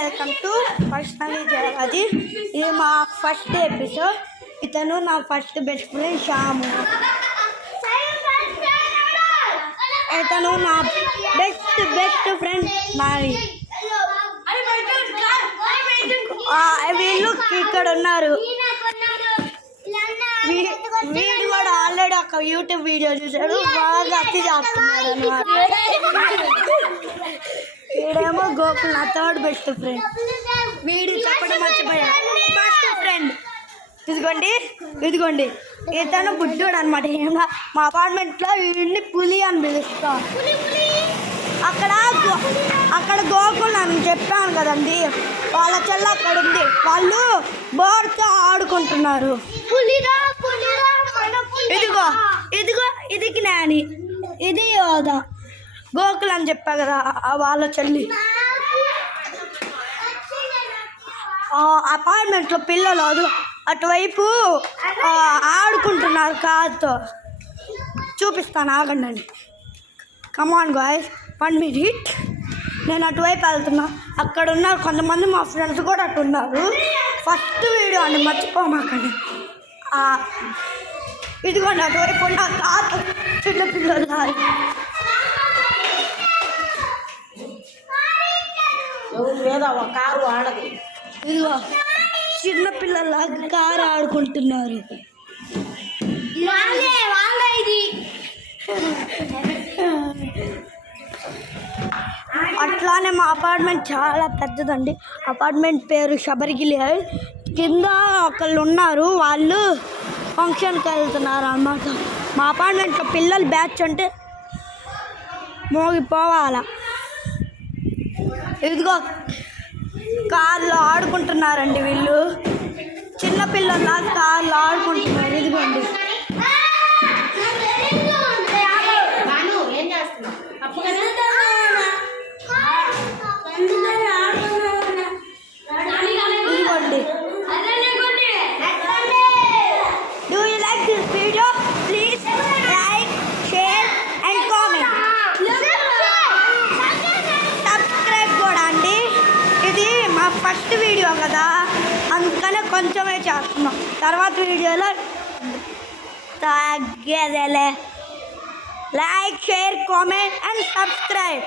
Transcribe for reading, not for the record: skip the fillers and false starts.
Welcome to personally జయవాది. ఇది మా first episode. ఇతను నా ఫస్ట్ బెస్ట్ ఫ్రెండ్ శ్యాము. ఇతను నా బెస్ట్ ఫ్రెండ్ మావి. వీళ్ళు ఇక్కడ ఉన్నారు. వీడు కూడా ఆల్రెడీ ఒక యూట్యూబ్ వీడియో చూశాడు, బాగా అతి చేస్తున్నాడు అన్నమాట. వీడేమో గోకుల్ నా థర్డ్ బెస్ట్ ఫ్రెండ్. వీడు చెప్పడం మర్చిపోయాడు. బెస్ట్ ఫ్రెండ్ ఇదిగోండి ఇతను బుడ్డోడు అనమాట. మా అపార్ట్మెంట్లో వీడిని పులి అని పిలుస్తాం. అక్కడ గోకుల్ అని చెప్పాను కదండి, వాళ్ళ చెల్ల అక్కడ ఉంది. వాళ్ళు బోర్డ్తో ఆడుకుంటున్నారు. ఇది జ్ఞాని, ఇది యోధ. గోకుల్ అని చెప్పా కదా వాళ్ళ చెల్లి. అపార్ట్మెంట్లో పిల్లలు అటువైపు ఆడుకుంటున్నారు కార్తో. చూపిస్తాను ఆగండి. Come on guys, 1 minute. నేను అటువైపు వెళ్తున్నా. అక్కడ ఉన్నారు కొంతమంది, మా ఫ్రెండ్స్ కూడా అటు ఉన్నారు. ఫస్ట్ వీడియో అని మర్చిపోమాకండి. ఇదిగోండి అటువైపు ఉన్న కారు చిన్న పిల్లలు. కారు ఆడదు. ఇదిగో చిన్న పిల్లలాగా కారు ఆడుకుంటున్నారు. అట్లానే మా అపార్ట్మెంట్ చాలా పెద్దదండి. అపార్ట్మెంట్ పేరు శబరిగిరి. కింద ఒకళ్ళు ఉన్నారు, వాళ్ళు ఫంక్షన్కి వెళ్తున్నారు అన్నమాట. మా అపార్ట్మెంట్లో పిల్లలు బ్యాచ్ అంటే మోగిపోవాలా. ఇదిగో కార్లో ఆడుకుంటున్నారండి వీళ్ళు. చిన్న పిల్లల్లాగా కార్లో ఆడుకుంటున్నారు. ఇదిగోండి Do you like this video? Please like, share and comment. Subscribe కూడా అండి. ఇది మా ఫస్ట్ వీడియో కదా, అందుకనే కొంచెమే చేస్తున్నాం. తర్వాత వీడియోలో తగ్గేదేలే. Like, share, comment and subscribe.